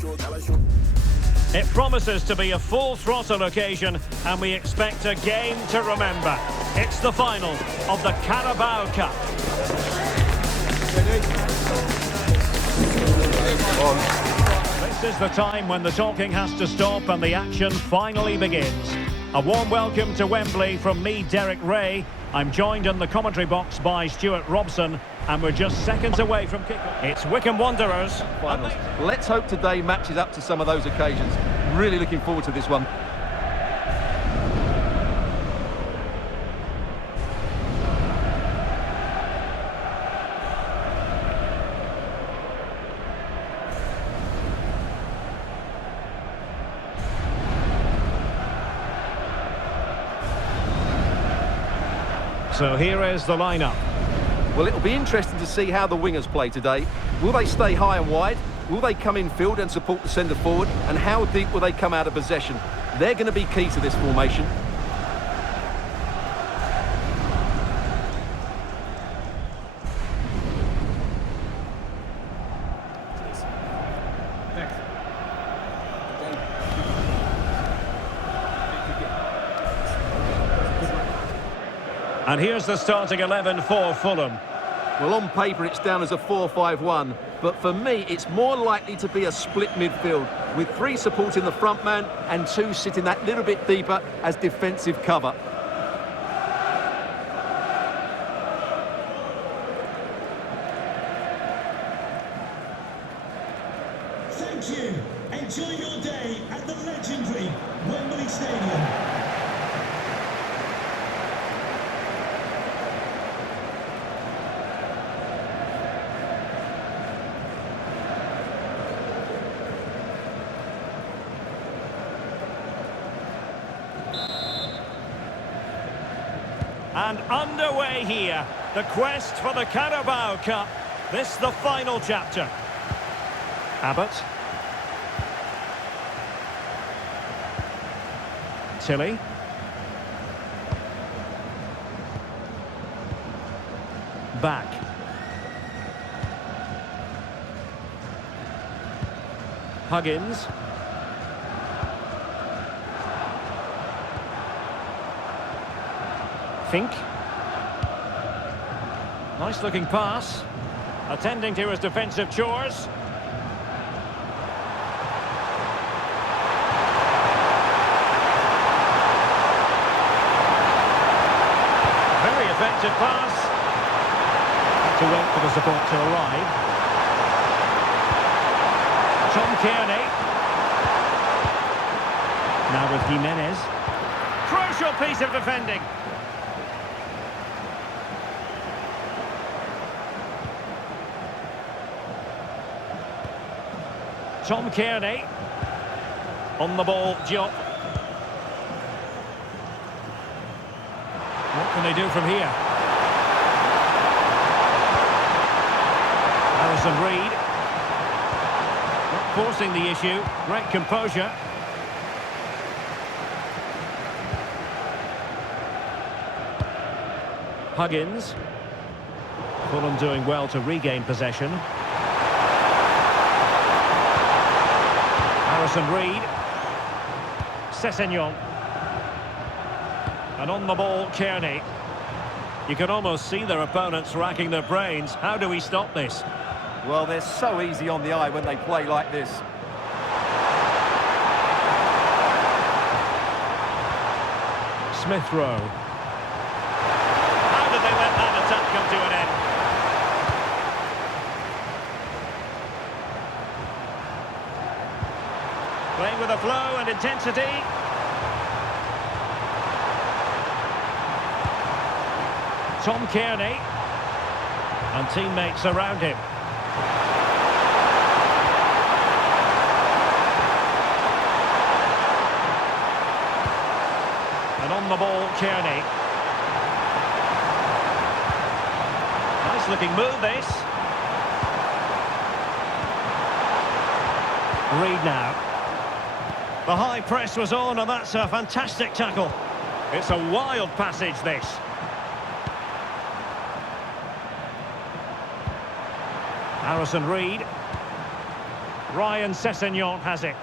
It promises to be a full-throttle occasion, and we expect a game to remember. It's the final of the Carabao Cup. This is the time when the talking has to stop and the action finally begins. A warm welcome to Wembley from me, Derek Ray. I'm joined in the commentary box by Stuart Robson, and we're just seconds away from kickoff. It's Wycombe Wanderers. Finals. Let's hope today matches up to some of those occasions. Really looking forward to this one. So here is the lineup. Well, it'll be interesting to see how the wingers play today. Will they stay high and wide? Will they come in field and support the centre forward? And how deep will they come out of possession? They're going to be key to this formation. And here's the starting 11 for Fulham. Well, on paper it's down as a 4-5-1, but for me it's more likely to be a split midfield, with 3 supporting the front man and 2 sitting that little bit deeper as defensive cover. Thank you. Enjoy your day at the legendary Wembley Stadium. And underway here, the quest for the Carabao Cup. This the final chapter. Abbott. Tilly. Back. Huggins. Fink. Nice looking pass. Attending to his defensive chores. Very effective pass. Have to wait for the support to arrive. Tom Kearney. Now with Jimenez. Crucial piece of defending. Tom Kearney. On the ball, Diop. What can they do from here? Harrison Reed. Not forcing the issue. Great composure. Huggins. Fulham doing well to regain possession. Harrison Reed. Sessegnon. And on the ball, Kearney. You can almost see their opponents racking their brains. How do we stop this? Well, they're so easy on the eye when they play like this. Smith Rowe. How did they let that attack come to an end? Playing with a flow and intensity. Tom Kearney. And teammates around him. And on the ball, Kearney. Nice looking move, this. Reed now. The high press was on, and that's a fantastic tackle. It's a wild passage, this. Harrison Reed. Ryan Sessegnon has it.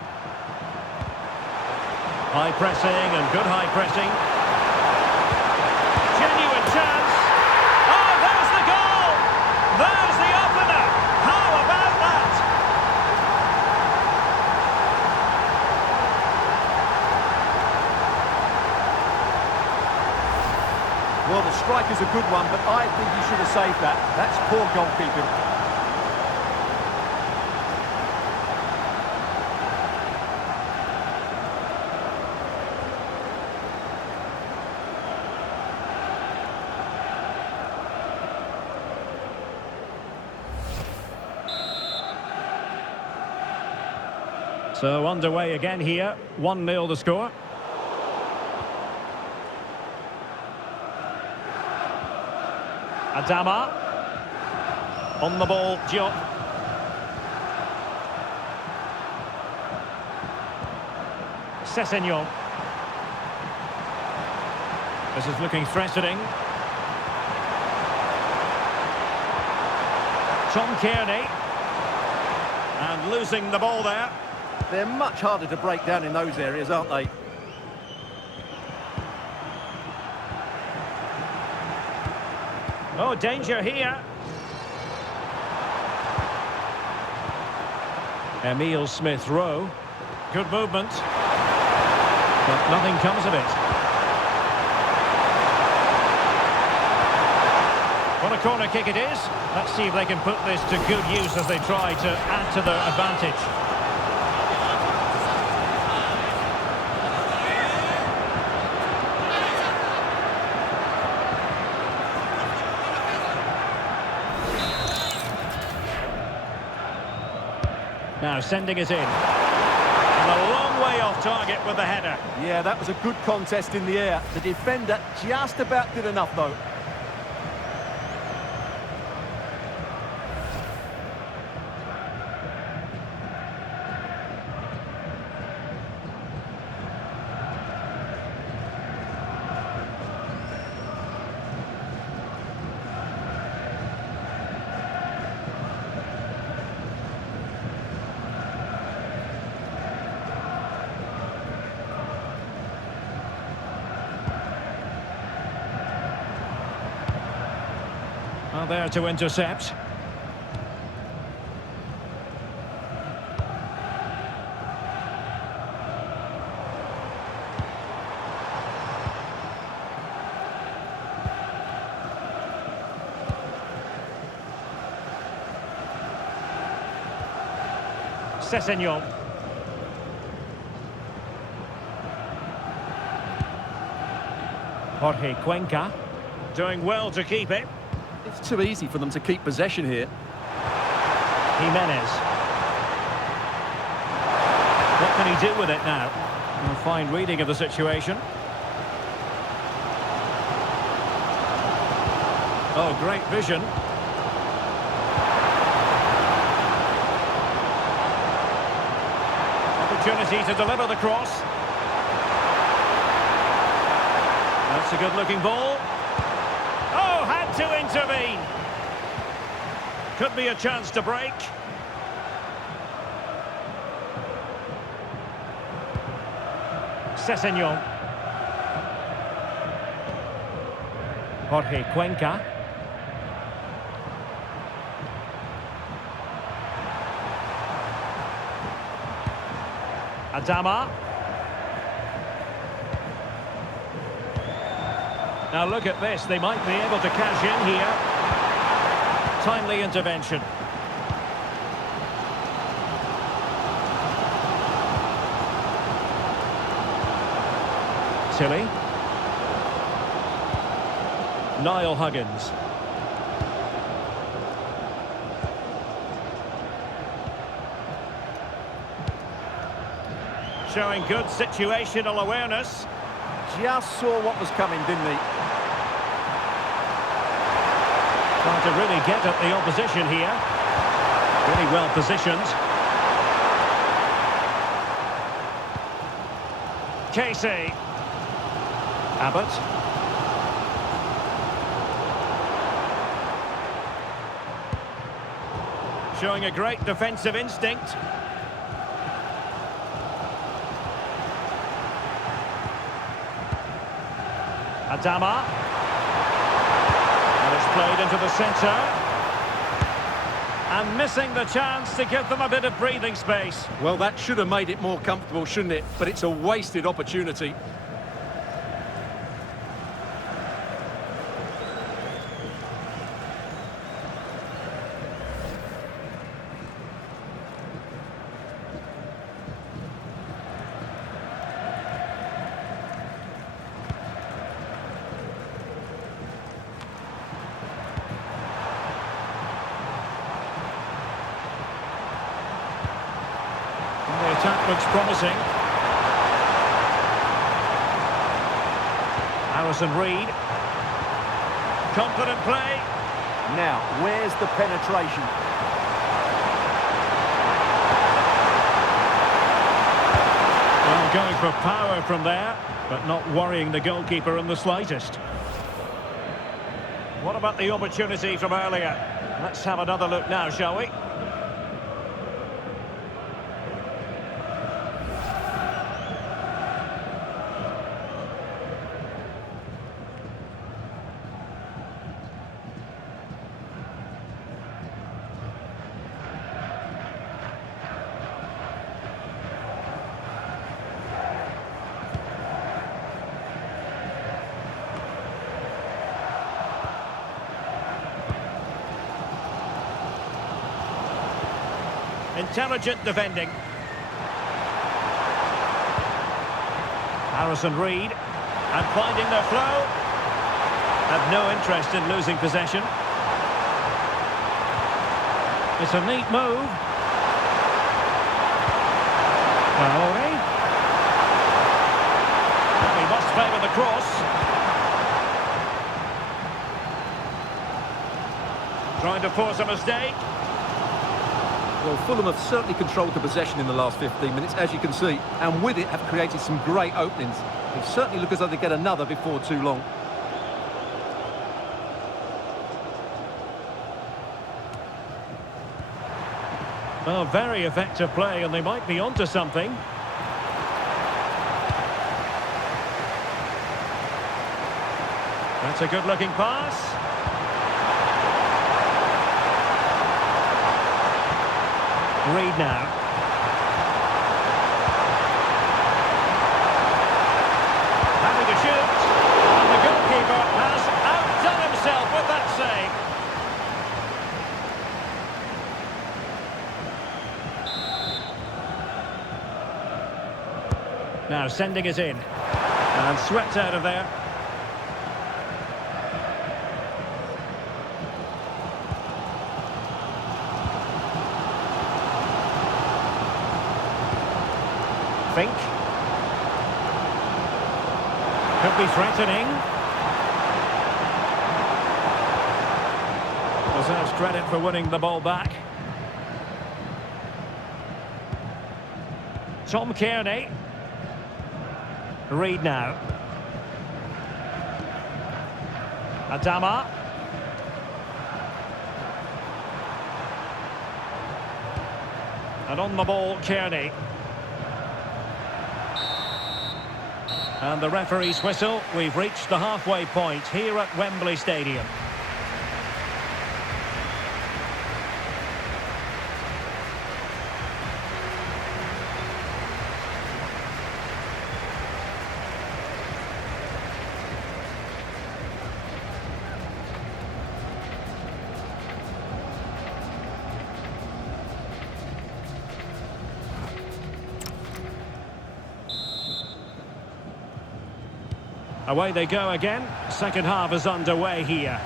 High pressing and good high pressing. Genuine chance. Oh, there's the goal! There's the opener! How about that? Well, the strike is a good one, but I think he should have saved that. That's poor goalkeeping. So underway again here, 1-0 the score. Adama. On the ball, Diop. Sessegnon. This is looking threatening. Tom Kearney. And losing the ball there. They're much harder to break down in those areas, aren't they? Oh, danger here. Emile Smith-Rowe. Good movement. But nothing comes of it. What a corner kick it is. Let's see if they can put this to good use as they try to add to their advantage. Now sending it in. And a long way off target with the header. Yeah, that was a good contest in the air. The defender just about did enough, though. Well, there to intercept. Sessegnon. Jorge Cuenca. Doing well to keep it. It's too easy for them to keep possession here. Jimenez. What can he do with it now? A fine reading of the situation. Oh, great vision. Opportunity to deliver the cross. That's a good-looking ball. Oh, had to intervene. Could be a chance to break. Sessegnon. Jorge Cuenca. Adama. Now look at this, they might be able to cash in here. Timely intervention. Tilly. Niall Huggins. Showing good situational awareness. Just saw what was coming, didn't he? Trying to really get at the opposition here. Really well positioned. Casey. Abbott. Showing a great defensive instinct. Adama. And it's played into the centre. And missing the chance to give them a bit of breathing space. Well, that should have made it more comfortable, shouldn't it? But it's a wasted opportunity. The attack looks promising. Harrison Reed. Confident play. Now, where's the penetration? Well, going for power from there, but not worrying the goalkeeper in the slightest. What about the opportunity from earlier? Let's have another look now, shall we? Intelligent defending. Harrison Reed. And finding their flow. Have no interest in losing possession. It's a neat move. Maori. Well, he must favour the cross. Trying to force a mistake. Well, Fulham have certainly controlled the possession in the last 15 minutes, as you can see, and with it have created some great openings. They certainly look as though they get another before too long. Well, very effective play, and they might be onto something. That's a good-looking pass. Reed now. Having to shoot. And the goalkeeper has outdone himself with that save. Now sending it in. And swept out of there. Think. Could be threatening. Deserves credit for winning the ball back. Tom Kearney. Reed now. Adama. And on the ball, Kearney. And the referee's whistle. We've reached the halfway point here at Wembley Stadium. Away they go again. Second half is underway here.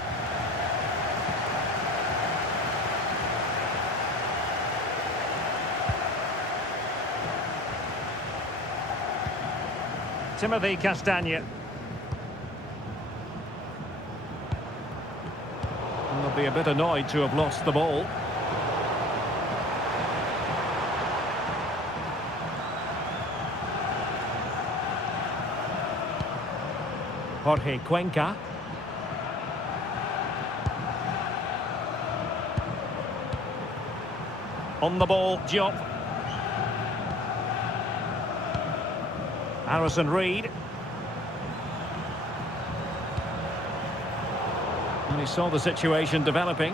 Timothy Castagne. They'll be a bit annoyed to have lost the ball. Jorge Cuenca. On the ball, Diop. Harrison Reed. And he saw the situation developing.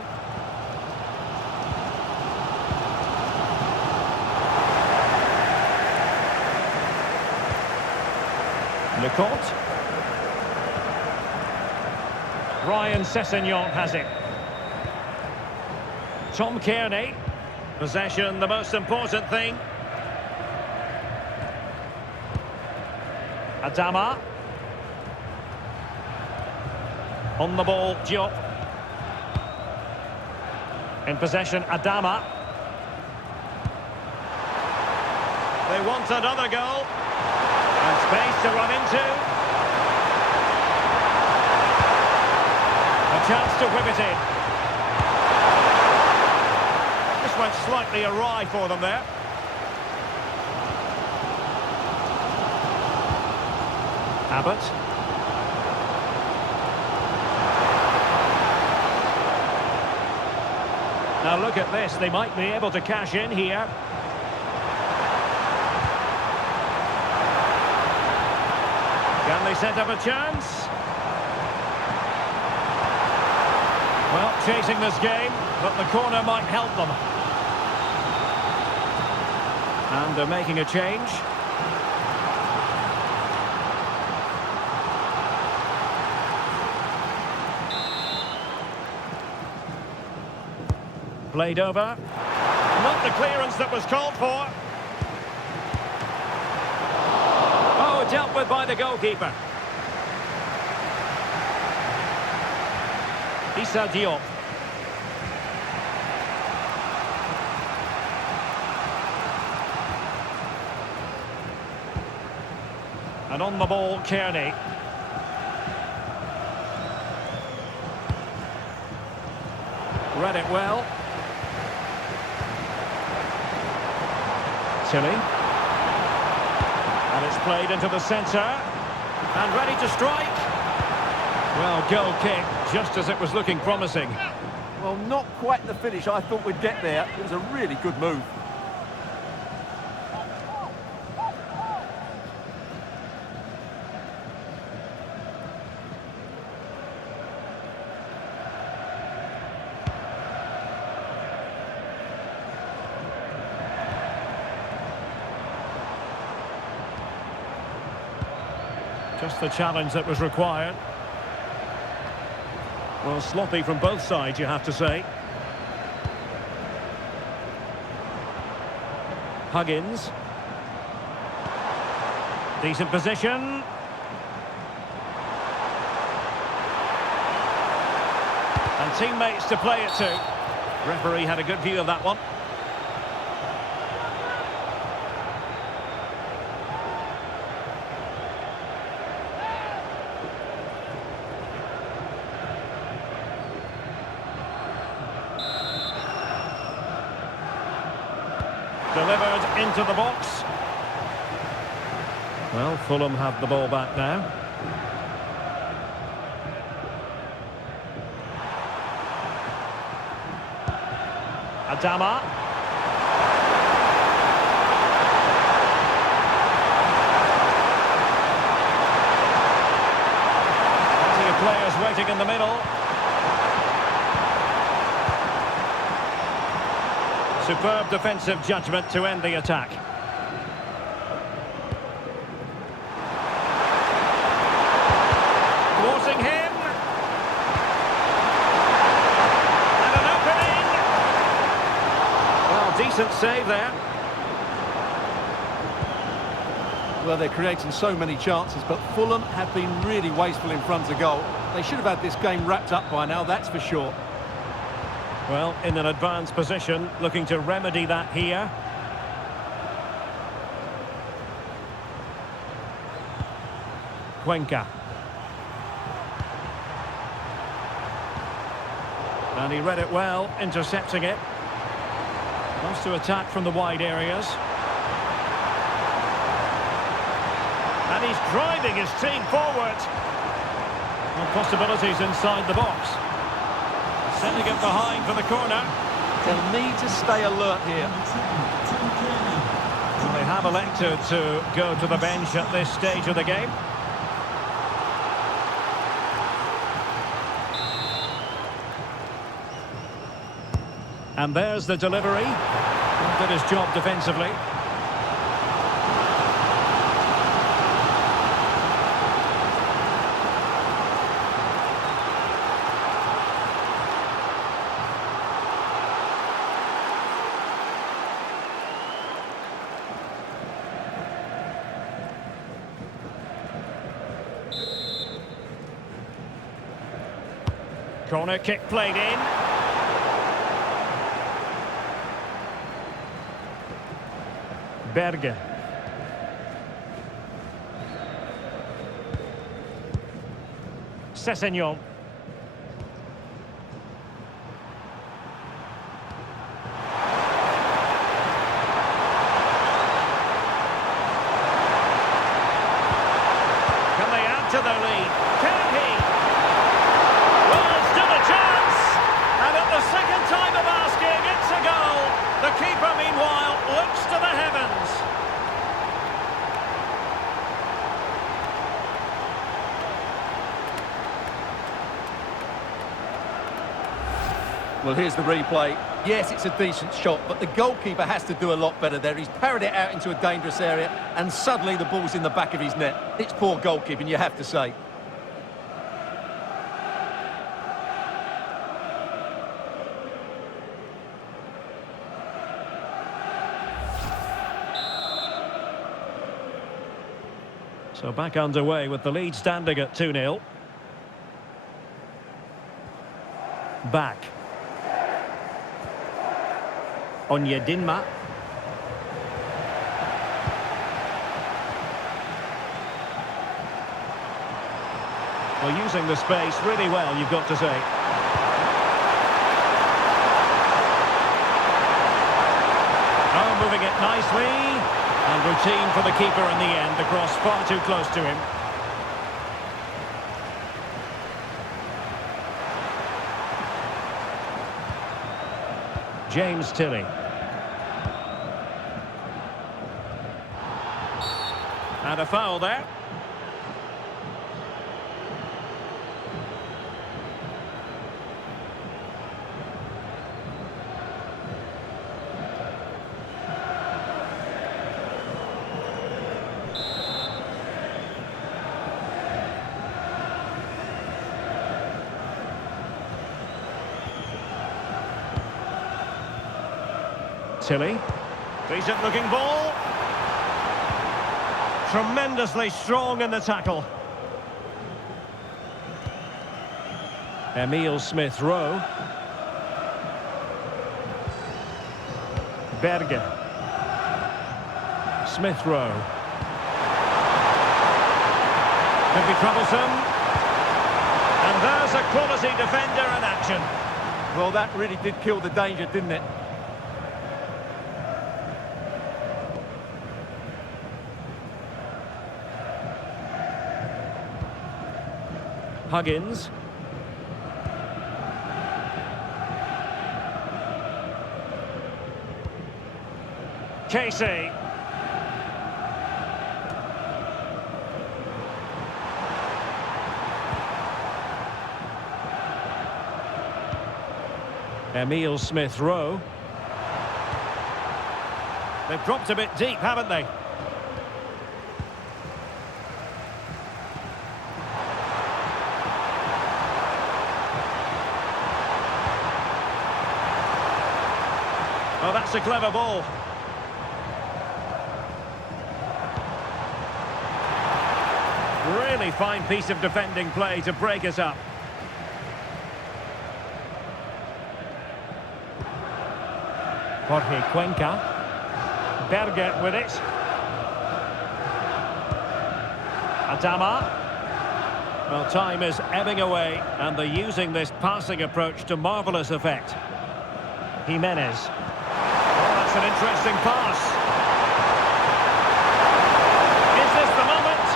Lecourt. Ryan Sessegnon has it. Tom Kearney. Possession, the most important thing. Adama. On the ball, Diop. In possession, Adama. They want another goal. And space to run into. A chance to whip it in. This went slightly awry for them there. Abbott. Now look at this, they might be able to cash in here. Can they set up a chance? Well, chasing this game, but the corner might help them. And they're making a change. Played over. Not the clearance that was called for. Oh, dealt with by the goalkeeper. Issa Diop. And on the ball, Kearney. Read it well. Tilly. And it's played into the centre. And ready to strike. Well, goal kick, just as it was looking promising. Well, not quite the finish I thought we'd get there. It was a really good move. Just the challenge that was required. Well, sloppy from both sides, you have to say. Huggins. Decent position. And teammates to play it to. Referee had a good view of that one. Delivered into the box. Well, Fulham have the ball back now. Adama. Plenty of players waiting in the middle. Superb defensive judgment to end the attack. Thwarting him. And an opening. Well, decent save there. Well, they're creating so many chances, but Fulham have been really wasteful in front of goal. They should have had this game wrapped up by now, that's for sure. Well, in an advanced position, looking to remedy that here. Cuenca. And he read it well, intercepting it. Wants to attack from the wide areas. And he's driving his team forward. Well, possibilities inside the box. Sending it behind for the corner. They'll need to stay alert here. Well, they have elected to go to the bench at this stage of the game. And there's the delivery. Did his job defensively. Corner kick played in. Berge. Sessegnon. Can they add to their lead? Can he? Well, still a chance. And at the second time of asking, it's a goal. The keeper, meanwhile, looks to the heavens. Well, here's the replay. Yes, it's a decent shot, but the goalkeeper has to do a lot better there. He's parried it out into a dangerous area, and suddenly the ball's in the back of his net. It's poor goalkeeping, you have to say. So back underway with the lead standing at 2-0. Back. Onyedinma. Well, using the space really well, you've got to say. Oh, moving it nicely. And routine for the keeper in the end. The cross far too close to him. James Tilley. And a foul there. Tilley. Decent looking ball. Tremendously strong in the tackle. Emile Smith-Rowe. Berge. Smith-Rowe. Could be troublesome. And there's a quality defender in action. Well, that really did kill the danger, didn't it? Huggins. Casey. Emile Smith-Rowe. They've dropped a bit deep, haven't they? Oh, that's a clever ball. Really fine piece of defending play to break us up. Jorge Cuenca. Berge with it. Adama. Well, time is ebbing away, and they're using this passing approach to marvellous effect. Jimenez. Oh, that's an interesting pass. Is this the moment?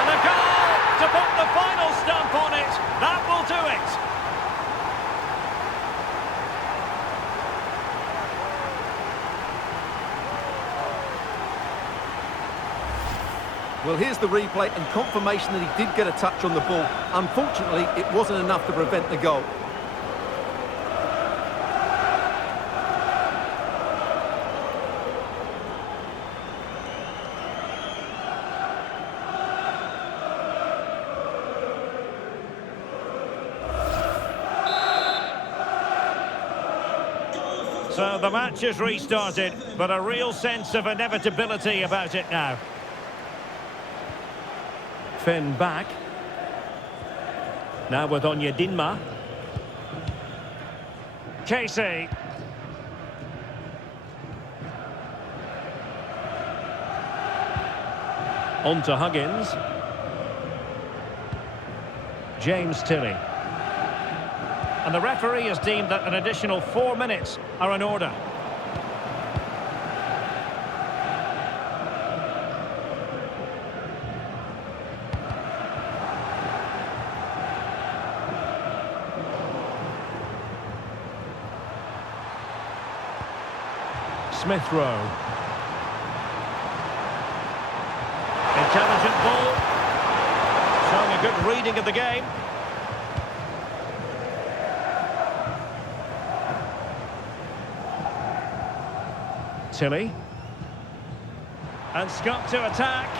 And a goal to put the final stamp on it. That will do it. Well, here's the replay and confirmation that he did get a touch on the ball. Unfortunately, it wasn't enough to prevent the goal. So the match has restarted, but a real sense of inevitability about it now. Finn back. Now with Onyedinma. Casey. On to Huggins. James Tilley. And the referee has deemed that an additional 4 minutes are in order. Smith Rowe. Intelligent ball. Showing a good reading of the game. Tilley. And Scott to attack.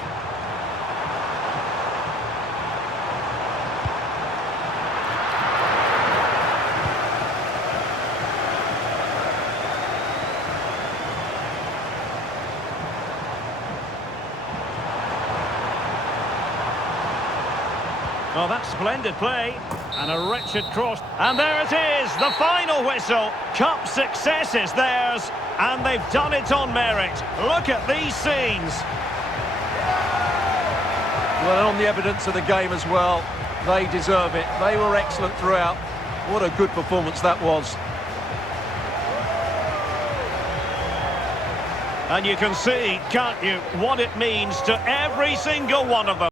Oh, that's splendid play. And a wretched cross. And there it is, the final whistle. Cup success is theirs. And they've done it on merit. Look at these scenes. Well, and on the evidence of the game as well, they deserve it. They were excellent throughout. What a good performance that was. And you can see, can't you, what it means to every single one of them.